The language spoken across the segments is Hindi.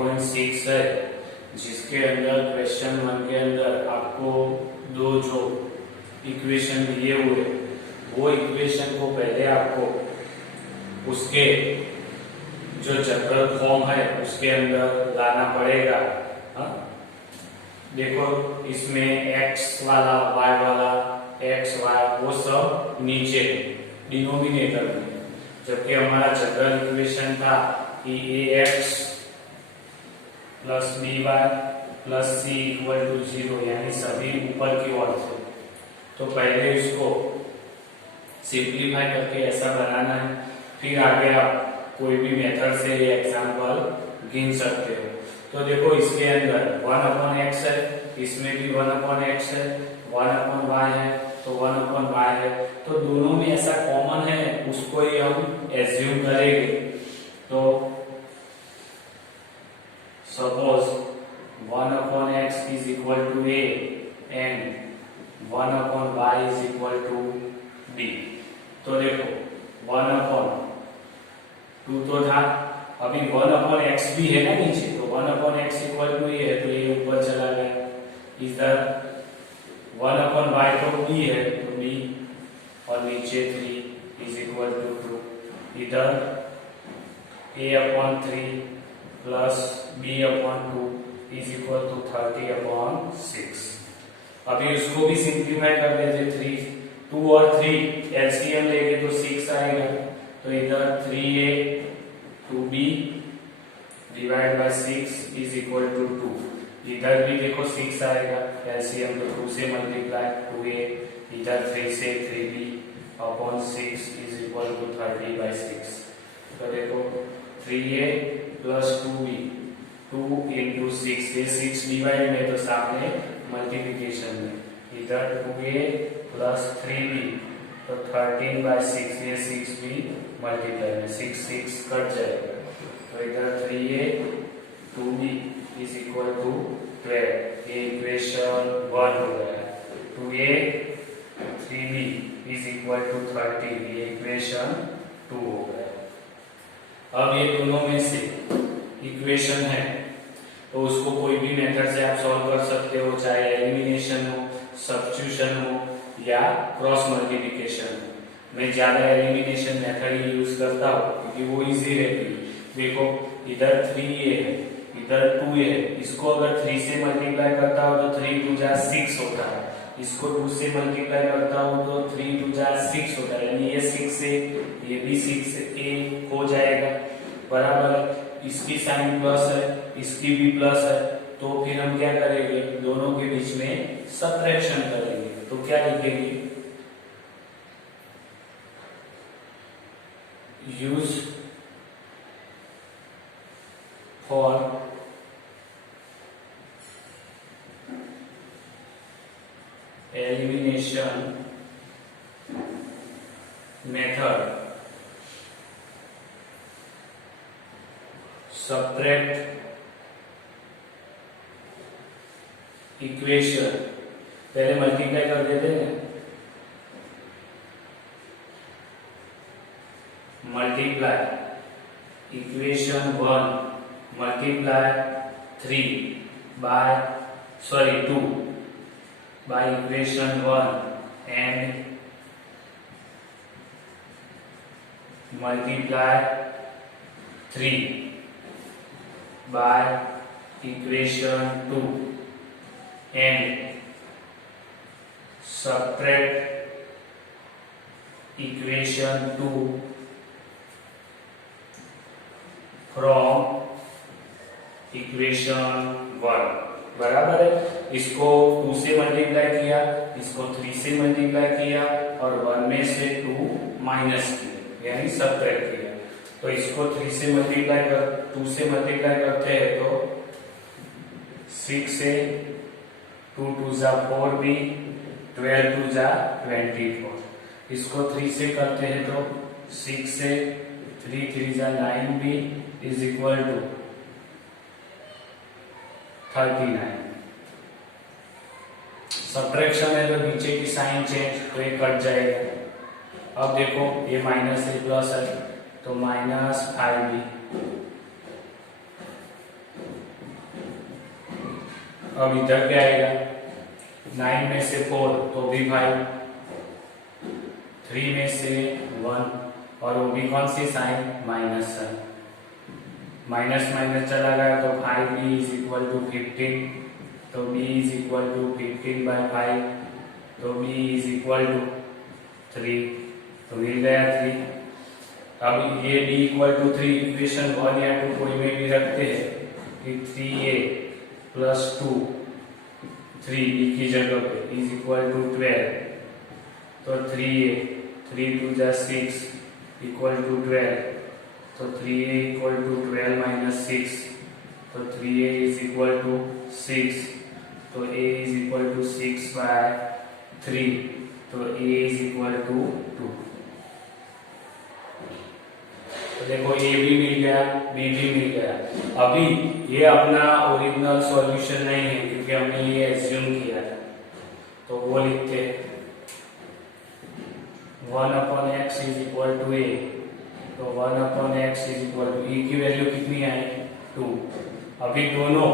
3.6 है, जिसके अंदर क्वेश्चन 1 के अंदर आपको दो जो इक्वेशन दिए हुए वो इक्वेशन को पहले आपको उसके जो जनरल फॉर्म है उसके अंदर लाना पड़ेगा। देखो इसमें x वाला y वाला x y वो सब नीचे डिनोमिनेटर में, जबकि हमारा जनरल इक्वेशन था कि ax plus by plus c equal to 0, यानी सभी ऊपर की ओर से। तो पहले इसको सिंप्लीफाई करके ऐसा बनाना है, फिर आगे आप कोई भी मेथड से ये एग्जाम्पल गिन सकते हो। तो देखो इसके अंदर 1/x है, इसमें भी 1/x है, 1/y है, तो 1/y है, तो दोनों में ऐसा कॉमन है, उसको ही हम एज्यूम करेंगे। तो suppose 1/x is equal to a and 1/y is equal to b। तो देखो 1/2 तो था, अभी 1/x भी है ना नीचे, तो 1/x इक्वल टू a है, तो ये ऊपर चला गया। इधर 1/y तो b है, तो b, और नीचे 3 इज इक्वल टू 2। इधर a/3 plus b/2 is equal to 30/6। अभी उसको भी सिंप्लीफाई कर देते, 2 और 3 एलसीएम लेंगे तो 6 आएगा, तो इधर 3a 2b divide by 6 is equal to 2। इधर भी देखो 6 आएगा, एलसीएम तो 2 से मल्टीप्लाई 2a, इधर 3 से 3b upon 6 is equal to 30/6। तो देखो 3a प्लस 2b 2 इंटू 6, ये 6 डिवाइड में तो सामने मल्टीप्लीकेशन में, इधर 2a प्लस 3b तो 13/6, ये 6 भी मल्टीप्लाई में, 6 कट जाएगा, तो इधर 3a 2b is equal to 12, ये इक्वेशन 1 हो गया। 2a 3b is equal to 30, ये इक्वेशन 2 हो गया। अब ये दोनों में से इक्वेशन है, तो उसको कोई भी मेथड से आप सॉल्व कर सकते हो, चाहे एलिमिनेशन हो, सब्स्टिट्यूशन हो या क्रॉस मल्टीप्लिकेशन हो। मैं ज्यादा एलिमिनेशन मेथड ही यूज करता हूँ क्योंकि वो इजी रहती है। देखो इधर 3a है, इधर 2a है, इसको अगर 3 से मल्टीप्लाई करता हूँ तो 3 2 जा 6 होता है, इसको 2 से मल्टीप्लाई करता हूँ तो 3 2 जा 6 होता है, यानी ये 6 से ये भी 6a हो जाएगा, बराबर है। इसकी साइन प्लस है, इसकी भी प्लस है, तो फिर हम क्या करेंगे, दोनों के बीच में सबट्रैक्शन करेंगे। तो क्या लिखेंगे, use for elimination method subtract equation, पहले मल्टीप्लाई कर देते हैं, multiply equation 1 multiply 2 by equation 1 and multiply 3 by equation 2 and subtract equation 2 from equation 1, बराबर है। इसको 2 से मल्टीप्लाई किया, इसको 3 से मल्टीप्लाई किया और 1 में से 2 माइनस किया, यानी सबट्रैक्ट किया। तो इसको 3 से मल्टीप्लाई कर 2 से मल्टीप्लाई करते हैं तो 6 से 2 2 जा 4b, 12 2 जा 24। इसको 3 से करते हैं तो 6 से 3 3 जा 9b is equal to 39। Subtraction है तो नीचे की साइन चेंज, तो ये कट जाएगा। अब देखो ये माइनस है प्लस है तो -5b अब इधर क्या आएगा, 9 में से 4 तो भी 5, 3 में से 1 और वो भी कौन सी sign, minus sign, minus minus चला गया तो 5b इज इक्वल टू 15, तो b इज इक्वल टू 15/5, तो b इज इक्वल टू 3, तो मिल गया 3। अब ये b इक्वल टू 3 इक्वेशन 1 या 2 कोई में भी रखते हैं कि 3a प्लस 2 3 b की जगह पे इज इक्वल टू 12, तो 3a 3 2 जा 6 इक्वल टू 12, तो 3a इक्वल टू 12 माइनस 6, तो 3a इज इक्वल टू 6, तो a इज इक्वल टू 6/3, तो a इज इक्वल टू 2। तो देखो a भी मिल गया, b भी मिल गया। अभी ये अपना ओरिजिनल सॉल्यूशन नहीं है क्योंकि हमने ये एज्यूम किया था, तो वो लिखते हैं 1/x is equal to a, तो 1/x is equal to e की वैल्यू कितनी आई, 2। अभी दोनों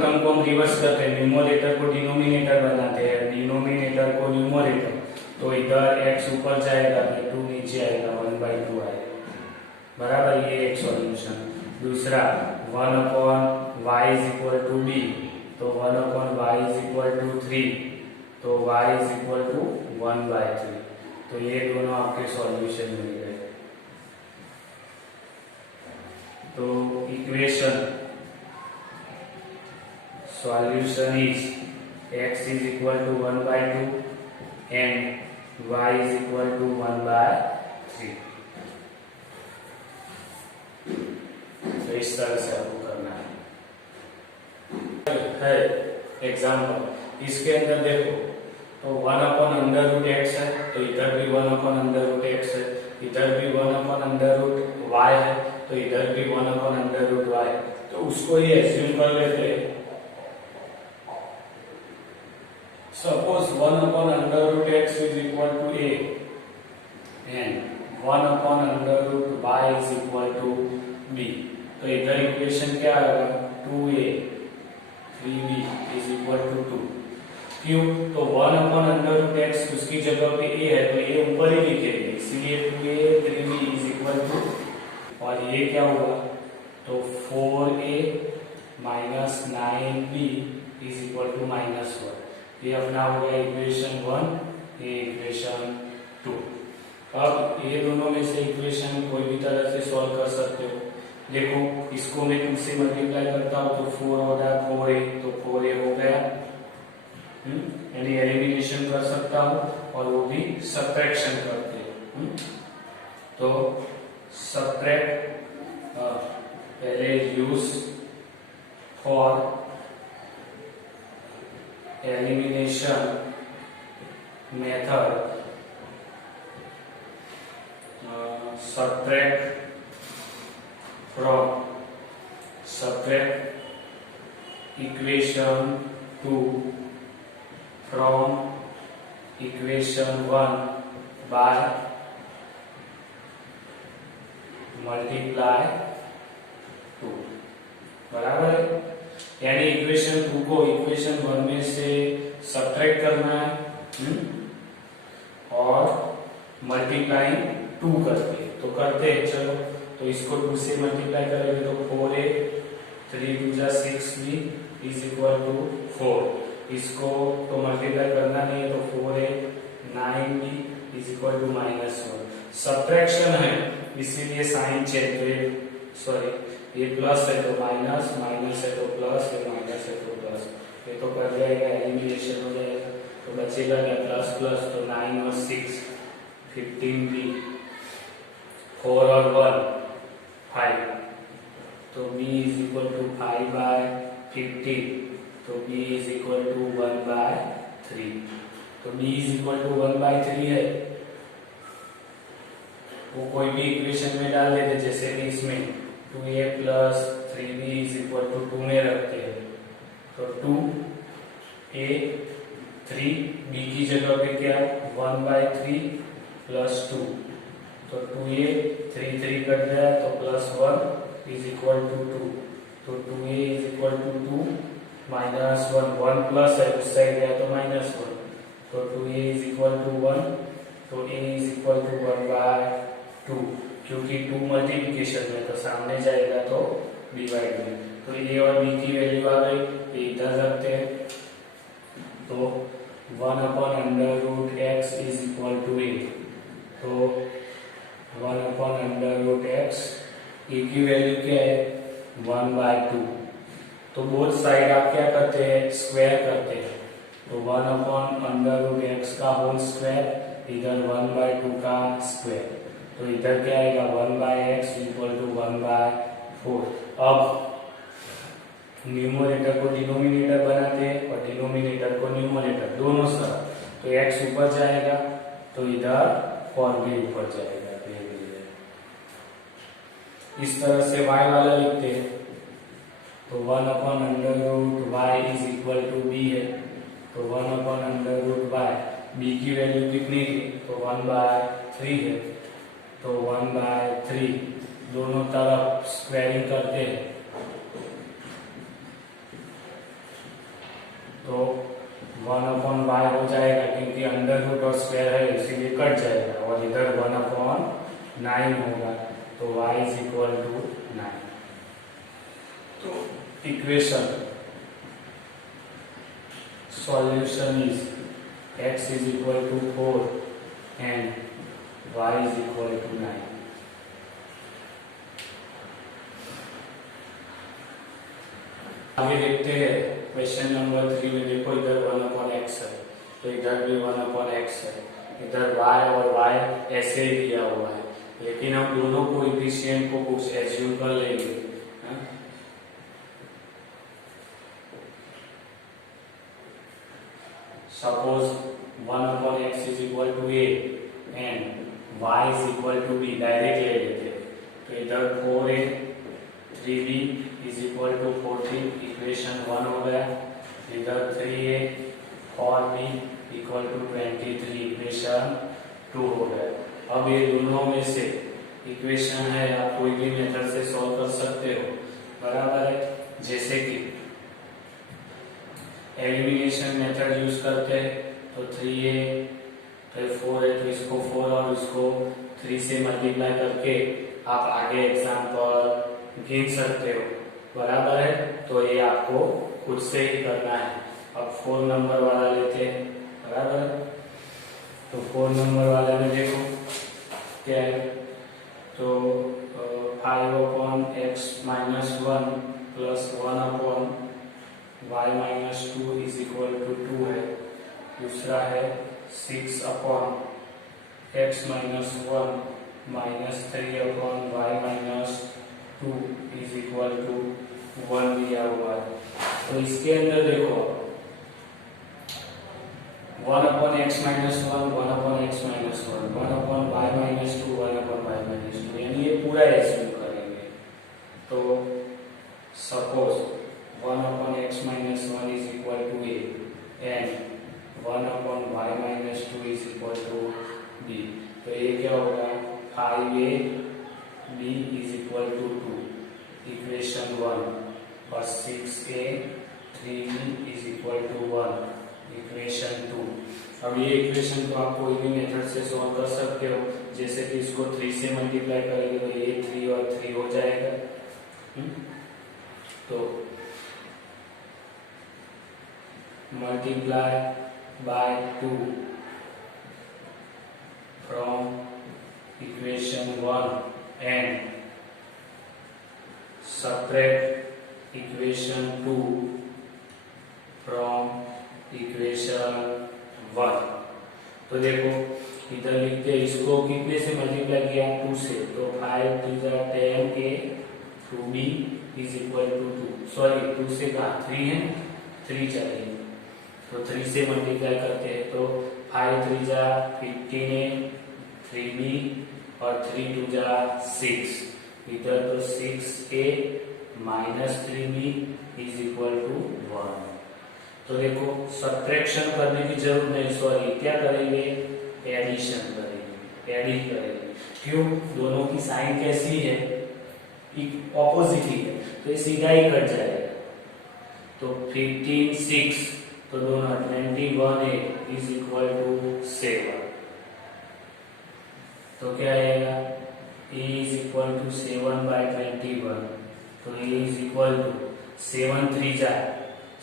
टर्म को हम रिवर्स करते हैं, न्यूमरेटर को डिनोमिनेटर बनाते हैं, डिनोमिनेटर को न्यूमरेटर, तो इधर x ऊपर जाएगा तो 2 नीचे आएगा, 1/2 आएगा, बराबर। ये एक सॉल्यूशन। दूसरा 1/y is equal to b, तो 1/y इज इक्वल टू 3, तो y इज इक्वल टू 1/3, तो ये दोनों आपके सॉल्यूशन मिल गए। तो equation solution is x is equal to 1/2 and y is equal to 1/3। तो इस तरह से आपको करना है एग्जाम्पल। इसके अंदर देखो तो 1/√x है, तो इधर भी 1/√x है, इधर भी 1/√y है, तो इधर भी 1/√y है। तो उसको ही एज्यूम कर लेते हैं। Suppose 1/√x is equal to a and 1/√y is equal to b, तो इधर इक्वेशन क्या आएगा, 2a 3b is equal to 2। क्यों, तो 1/√x उसकी जगह पे a है, तो a ऊपर ही लिखेंगे, इसलिए 2a 3b is equal to, और ये क्या होगा, तो 4a minus 9b is equal to -1। ये अपना हो गया इक्वेशन 1, ये इक्वेशन 2। अब ये दोनों में से इक्वेशन कोई भी तरह से सॉल्व कर सकते हो। देखो इसको मैं 2 से मल्टीप्लाई करता हूँ तो 4 हो रहा है, 4a, तो 4a हो गया, यानी एलिमिनेशन कर सकता हूँ, और वो भी सब्ट्रैक्शन करते हैं। तो सब्ट्रैक्ट पहले use for elimination method, subtract equation 2 from equation 1 by multiply 2, बराबर है। यानी इक्वेशन 2 को इक्वेशन 1 में से सब्ट्रैक्ट करना है और मल्टीप्लाई 2 करके, तो करते हैं, चलो। तो इसको 2 से मल्टीप्लाई करेंगे तो 4a 3 2 जा 6b इज इक्वल टू 4। इसको तो मल्टीप्लाई करना नहीं है, तो 4a 9b is equal to -1। Subtraction है इसीलिए साइन चेंज, तो सॉरी ये प्लस है तो माइनस, माइनस है तो प्लस, ये माइनस है तो प्लस, ये तो कर जाएगा, एलिमिनेशन हो जाएगा, तो बचेगा क्या, प्लस प्लस, तो 9 और 6 15b, 4 और 1 5, तो b इज इक्वल टू 5/15, तो b इज इक्वल टू 1/3, तो b इज इक्वल टू 1/3 है, वो कोई भी इक्वेशन में डाल देते, जैसे कि इसमें 2a plus 3b is equal to 2 में रखते हैं, तो 2a 3b की जगह पे क्या 1/3 प्लस 2, तो 2a 3 3 कट गया तो +1 इज इक्वल टू 2, तो तो 2a is equal to 2 minus 1, 1 plus है उस साइड गया तो माइनस 1, तो 2a इज इक्वल टू 1, तो a इज इक्वल टू 1/2, क्योंकि 2 मल्टीप्लिकेशन में तो सामने जाएगा तो डिवाइड में, तो a और b की वैल्यू आ गई, ये इधर रखते हैं, तो 1/√x is equal to a, तो 1/√x, a की वैल्यू क्या है 1/2, तो बोथ साइड आप क्या करते हैं स्क्वायर करते हैं, तो 1/√x का होल स्क्वायर, इधर 1/2 का स्क्वायर, तो इधर क्या आएगा 1/x इक्वल टू 1/4। अब न्यूमरेटर को डिनोमिनेटर बनाते हैं और डिनोमिनेटर को न्यूमरेटर, दोनों तरफ, तो x ऊपर जाएगा तो इधर और भी ऊपर जाएगा, इस तरह से y वाला लिखते हैं, तो 1/√y is equal to b है, तो 1/√y, b की वैल्यू कितनी थी तो 1/3 है, तो 1/3, दोनों तरफ स्क्वायरिंग करते हैं, तो 1/y हो जाएगा, क्योंकि अंडर और स्क्वायर है इसीलिए कट जाएगा, और इधर 1/9 होगा, तो y इज इक्वल टू 9। तो equation solution is x is equal to 4 and y is equal to 9। आगे देखते हैं क्वेश्चन नंबर 3 में, देखो इधर 1/x है, तो इधर भी 1/x है, इधर y और y ऐसे ही दिया हुआ है, लेकिन हम दोनों कोएफिशिएंट को कुछ एज्यूम कर लेंगे, suppose 1/x is equal to a and y is equal to b, direct ले लेते हैं, तो इधर 4a 3b is equal to 14, equation 1 हो गया, इधर 3a और b इक्वल टू 23, इक्वेशन 2 हो गया। अब ये दोनों में से इक्वेशन है, आप कोई भी मेथड से सॉल्व कर सकते हो, बराबर है, जैसे कि एलिमिनेशन मेथड यूज करते हैं, तो 3a तो 4 है, तो इसको 4 और इसको 3 से मल्टीप्लाई करके आप आगे एग्जाम्पल गिन सकते हो, बराबर है, तो ये आपको खुद से ही करना है। अब 4 नंबर वाला लेते हैं, बराबर है, तो 4 नंबर वाले में देखो क्या है, तो 5/x minus 1 plus 1/y-2 is equal to 2 है, दूसरा है 6/x minus 1 minus 3/y-2 is equal to 1 दिया हुआ है, तो इसके अंदर देखो 1/x minus 1 1/x minus 1 1/y-2 1/y-2, यानी ये पूरा एज्यूम करेंगे, तो suppose 1/x minus 1 is equal to a and 1/y-2 is equal to b, तो ये क्या होगा 5ab is equal to 2, equation 1, और 6a 3b is equal to 1, equation 2। अब ये इक्वेशन को आप कोई भी मेथड से सॉल्व कर सकते हो, जैसे कि इसको 3 से मल्टीप्लाई करेंगे तो ये 3 और 3 हो जाएगा, तो multiply by 2 from equation 1 and subtract equation 2 from equation 1, तो देखो इधर लिखते हैं, इसको कितने से मल्टीप्लाई किया 2 से, तो 5 2 10a 2b is equal to 2, sorry 2 से कहा 3 है, 3 चाहिए, तो 3 से मल्टीप्लाई करते हैं, तो 5 3 15a 3b और 3 2 6, इधर तो 6a minus 3b is equal to 1। तो देखो सब्ट्रैक्शन करने की जरूरत नहीं, सॉरी क्या करेंगे एडिशन करेंगे, एडिट करेंगे, क्यों, दोनों की साइन कैसी है ऑपोजिट ही है, तो ये सीधा ही कट जाएगा। तो 15 6 तो दोनों 21 इज इक्वल टू 7। तो क्या आएगा, a इज इक्वल टू 7/21। तो a इज इक्वल टू 7 3 जाए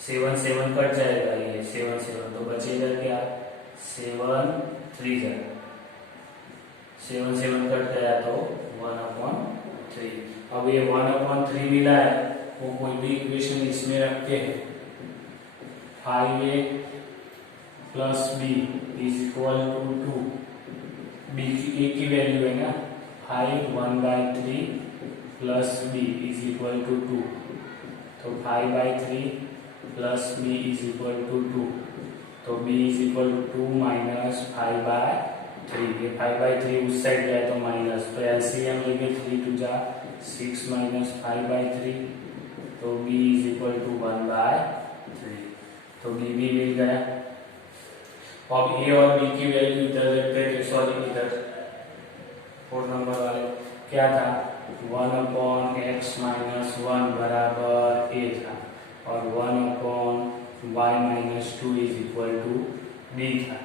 7 7 कट जाएगा, ये 7 7 तो बचेगा क्या, 7 3 जाए 7 7 कट गया तो 1/3। अब ये 1/3 मिला है, वो कोई भी इक्वेशन इसमें रखते हैं, 5a plus b is equal to 2। b की a की वैल्यू है ना 5, 1/3 plus b is equal to 2। तो 5/3 plus b is equal to 2। तो b is equal to 2 minus 5/3। ये 5/3 उस साइड गया तो माइनस, तो एलसीएम लेंगे 3 2 जा 6 माइनस 5/3। तो b इज इक्वल टू 1/3। तो b भी मिल गया। अब a और b की वैल्यू इधर रखते हैं, सॉरी इधर 4 नंबर वाले क्या था, 1/x-1 बराबर a था, और 1/y-2 is equal to b था।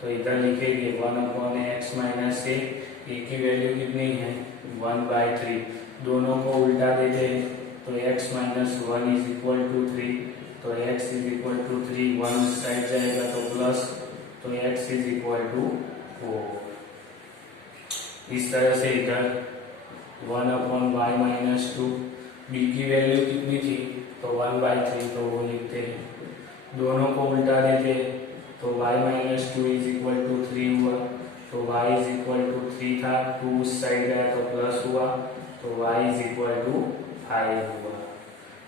तो इधर लिखेंगे 1/x-a, a की वैल्यू कितनी है 1/3। दोनों को उल्टा देते हैं, तो x-1 इज इक्वल टू 3। तो x is equal to 3, 1 side जाएगा तो प्लस, तो x इज इक्वल टू 4। इस तरह से इधर 1/y-2, b की वैल्यू कितनी थी तो 1/3, तो वो लिखते हैं। दोनों को उल्टा देते हैं, तो y-2 इज इक्वल टू 3 हुआ। तो y इज इक्वल टू 3 था, 2 उस साइड गया तो प्लस हुआ, तो y इज इक्वल टू 5 हुआ।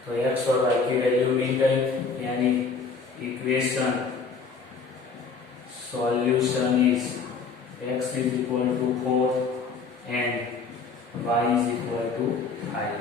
तो x और y की वैल्यू मिल गई, यानी equation solution is x is equal to 4 and y is equal to 5।